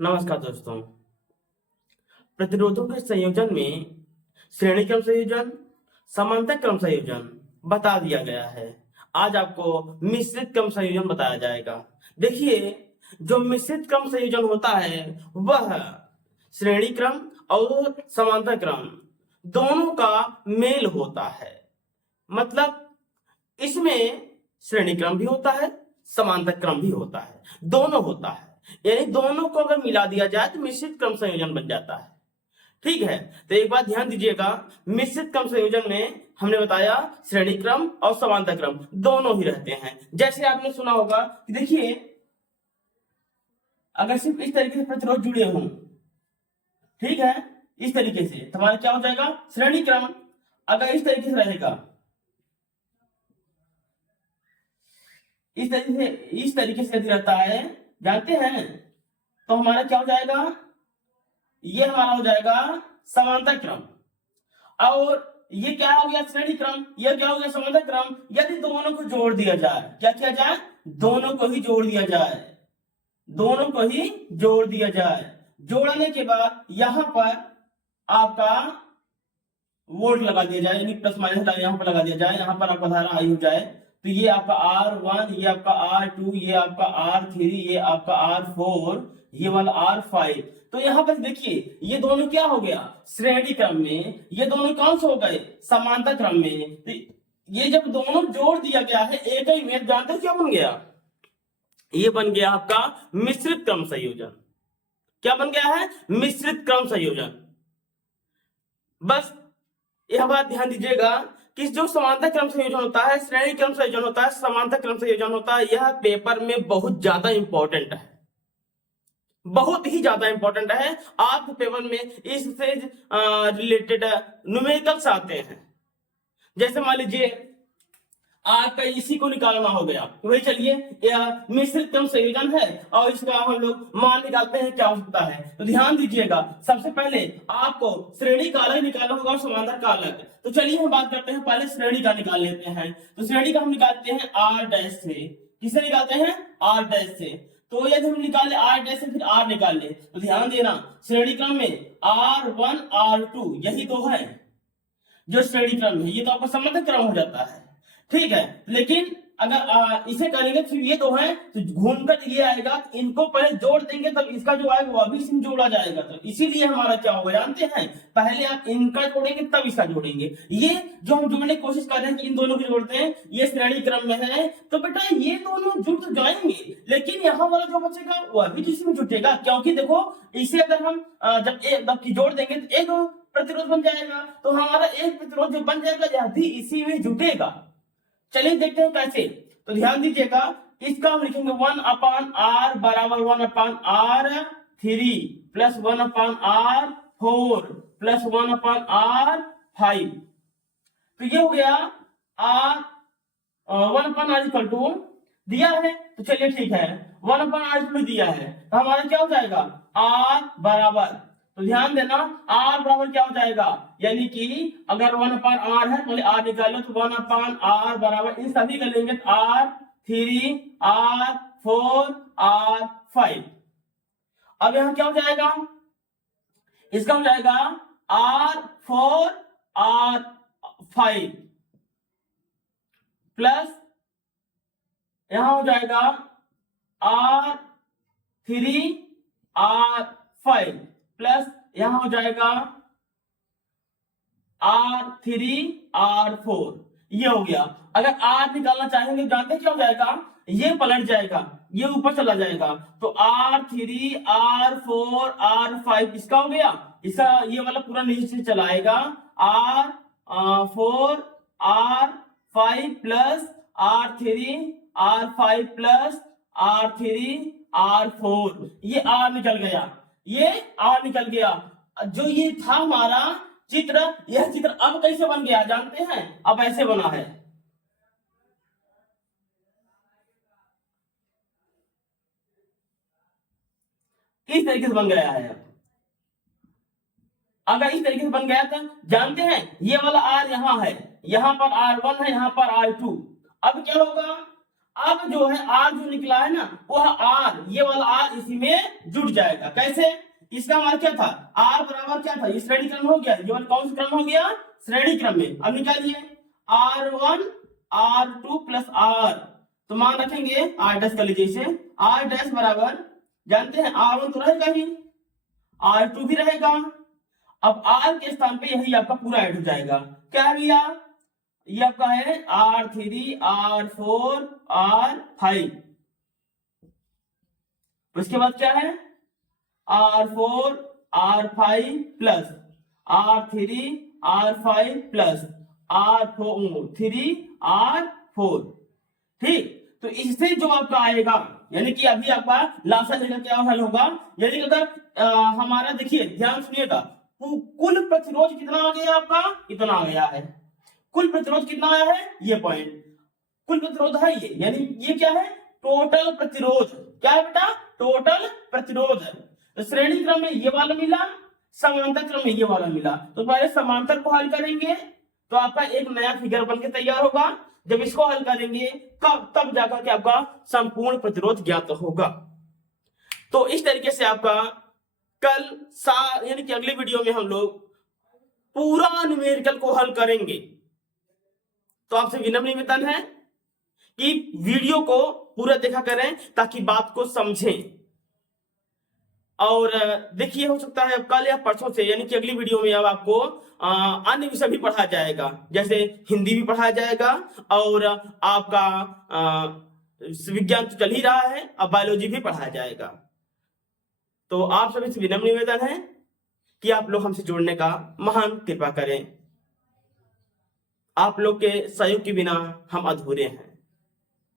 नमस्कार दोस्तों। प्रतिरोधों के संयोजन में श्रेणी क्रम संयोजन, समांतर क्रम संयोजन बता दिया गया है। आज आपको मिश्रित क्रम संयोजन बताया जाएगा। देखिए, जो मिश्रित क्रम संयोजन होता है वह श्रेणी क्रम और समांतर क्रम दोनों का मेल होता है। मतलब इसमें श्रेणी क्रम भी होता है, समांतर क्रम भी होता है, दोनों होता है। यानी दोनों को अगर मिला दिया जाए तो मिश्रित क्रम संयोजन बन जाता है। ठीक है, तो एक बात ध्यान दीजिएगा, मिश्रित क्रम संयोजन में हमने बताया श्रेणी क्रम और समांतर क्रम दोनों ही रहते हैं। जैसे आपने सुना होगा कि देखिए, अगर सिर्फ इस तरीके से प्रतिरोध जुड़े हों, ठीक है, इस तरीके से तो हमारा क्या हो जाएगा, श्रेणी क्रम। अगर इस तरीके से रहेगा, इस तरीके से यदि रहता है, जानते हैं, तो हमारा क्या हो जाएगा, ये हमारा हो जाएगा समांतर क्रम। और ये क्या हो गया, श्रेणी क्रम। ये क्या हो गया, समांतर क्रम। यदि दोनों को जोड़ दिया जाए, क्या किया जाए, दोनों को ही जोड़ दिया जाए, दोनों को ही जोड़ दिया जाए। जोड़ने के बाद यहां पर आपका वोल्ट लगा दिया जाए, यानी प्लस माइनस यहां पर लगा दिया जाए। यहां पर आपका धारा आई हो जाए, तो ये आपका R1, ये आपका R2, ये आपका R3, ये आपका R4, ये वाला R5। तो यहां पर देखिए, ये दोनों क्या हो गया, श्रेणी क्रम में। ये दोनों कौन से हो गए, समांतर क्रम में। तो ये जब दोनों जोड़ दिया गया है एक ही में, जानते हो क्या बन गया, ये बन गया आपका मिश्रित क्रम संयोजन। क्या बन गया है, मिश्रित क्रम संयोजन। बस यह बात ध्यान दीजिएगा कि जो समांतर क्रम संयोजन होता है, श्रेणी क्रम संयोजन होता है, समांतर क्रम संयोजन होता है, यह पेपर में बहुत ज्यादा इंपॉर्टेंट है, बहुत ही ज्यादा इंपॉर्टेंट है। आपके पेपर में इससे रिलेटेड न्यूमेरिकल्स आते हैं। जैसे मान लीजिए आपका इसी को निकालना हो गया, वही चलिए, यह मिश्रित क्रम संयोजन है और इसका हम लोग मान निकालते हैं क्या होता है। तो ध्यान दीजिएगा, सबसे पहले आपको श्रेणी का अलग निकालना होगा, समांतर का अलग। तो चलिए हम बात करते हैं, पहले श्रेणी का निकाल लेते हैं। तो श्रेणी का हम निकालते हैं R डैश से। किसे निकालते हैं, R डैश से। तो यदि हम निकाले R डैश से, फिर R निकाल ले, तो ध्यान देना, श्रेणी क्रम में R1 R2 यही तो है जो श्रेणी क्रम है। ये तो आपका समांतर क्रम हो जाता है, ठीक है। लेकिन अगर इसे करेंगे फिर ये दो है, तो घूमकर ये आएगा, इनको पहले जोड़ देंगे तब इसका जो आएगा वो भी इसमें जोड़ा जाएगा। तो इसीलिए हमारा क्या होगा, जानते हैं, पहले आप इनका जोड़ेंगे तब इसका जोड़ेंगे। ये जो हम जोड़ने की कोशिश कर रहे हैं कि इन दोनों को जोड़ते हैं, ये श्रेणी क्रम में है, तो बेटा ये दोनों जुड़ तो जाएंगे, लेकिन यहाँ वाला जो बचेगा वह भी इसमें जुटेगा। क्योंकि देखो, इसे अगर हम जब जोड़ देंगे तो एक प्रतिरोध बन जाएगा, तो हमारा एक प्रतिरोध जो बन जाएगा यह भी इसी में जुटेगा। चलिए देखते हैं कैसे। तो ध्यान दीजिएगा, इसका हम लिखेंगे 1/R बराबर 1/R3 plus 1/R4 plus 1/R5। तो ये हो गया R 1/R इक्वल टू दिया है, तो चलिए ठीक है, 1/R दिया है, तो हमारा क्या हो जाएगा, R बराबर, तो ध्यान देना, R बराबर क्या हो जाएगा, यानी कि अगर 1/R है, पहले R निकाल लो, तो 1/R बराबर इन सभी का लेंगे तो R3 R4 R5। अब यहां क्या हो जाएगा, इसका हो जाएगा R4 R5 प्लस यहां हो जाएगा R3 R5 प्लस यहां हो जाएगा R3 R4। ये हो गया। अगर R निकालना चाहेंगे, जानते क्या हो जाएगा, ये पलट जाएगा, ये ऊपर चला जाएगा, तो R3 R4 R5 इसका हो गया, इसका ये वाला पूरा नीचे से चला आएगा, R4 R5 plus R3 R5 plus R3 R4। ये R निकल गया, ये R निकल गया। जो ये था हमारा चित्र, यह चित्र अब कैसे बन गया जानते हैं, अब ऐसे बना है। किस तरीके से बन गया है, अगर इस तरीके से बन गया था, जानते हैं, ये वाला R यहां है, यहां पर R1 है, यहां पर R2। अब क्या होगा, अब जो है आर जो निकला है ना, वह आर, ये वाला आर इसी में जुड़ जाएगा। कैसे? इसका मान क्या था? आर बराबर क्या था? ये श्रेणी क्रम हो गया, ये वाला कौन सा क्रम हो गया? श्रेणी क्रम में। अब निकालिए R1 R2 प्लस R, तो मान रखेंगे R डैश कर लीजिए इसे, R डैश बराबर जानते हैं R1 तो रहेगा ही, R2 भी रहेगा। अब R के स्थान पे यही आपका पूरा ऐड हो जाएगा। क्या है भैया? ये आपका है R3 R4 R5, उसके बाद क्या है? R4 R5 plus R3 R5 plus R3 R4। ठीक, तो इससे जो आपका आएगा, यानी कि अभी आपका लासा लेकर क्या हल होगा, यानी कि अगर हमारा देखिए ध्यान सुनिएगा, कुल प्रतिरोध कितना आ गया आपका? इतना आ गया है। कुल प्रतिरोध कितना आया है? ये पॉइंट कुल प्रतिरोध है ये, यानी ये क्या है? टोटल प्रतिरोध। क्या है बेटा? टोटल प्रतिरोध। तो श्रेणी क्रम में ये वाला मिला, समांतर क्रम में ये वाला मिला, तो पहले समांतर को हल करेंगे तो आपका एक नया फिगर बनके तैयार होगा। जब इसको हल करेंगे तब जाकर के आपका संपूर्ण प्रतिरोध ज्ञात होगा। तो इस तरीके से आपका कल यानी कि अगली वीडियो में हम लोग पूरा न्यूमेरिकल को हल करेंगे। तो आपसे विनम्र निवेदन है कि वीडियो को पूरा देखा करें ताकि बात को समझें। और देखिए हो सकता है कल या परसों से यानी कि अगली वीडियो में अब आपको अन्य विषय भी पढ़ा जाएगा, जैसे हिंदी भी पढ़ाया जाएगा और आपका विज्ञान तो चल ही रहा है, अब बायोलॉजी भी पढ़ाया जाएगा। तो आप सभी से विनम्र निवेदन है कि आप लोग हमसे जुड़ने का महान कृपा करें। आप लोग के सहयोग के बिना हम अधूरे हैं।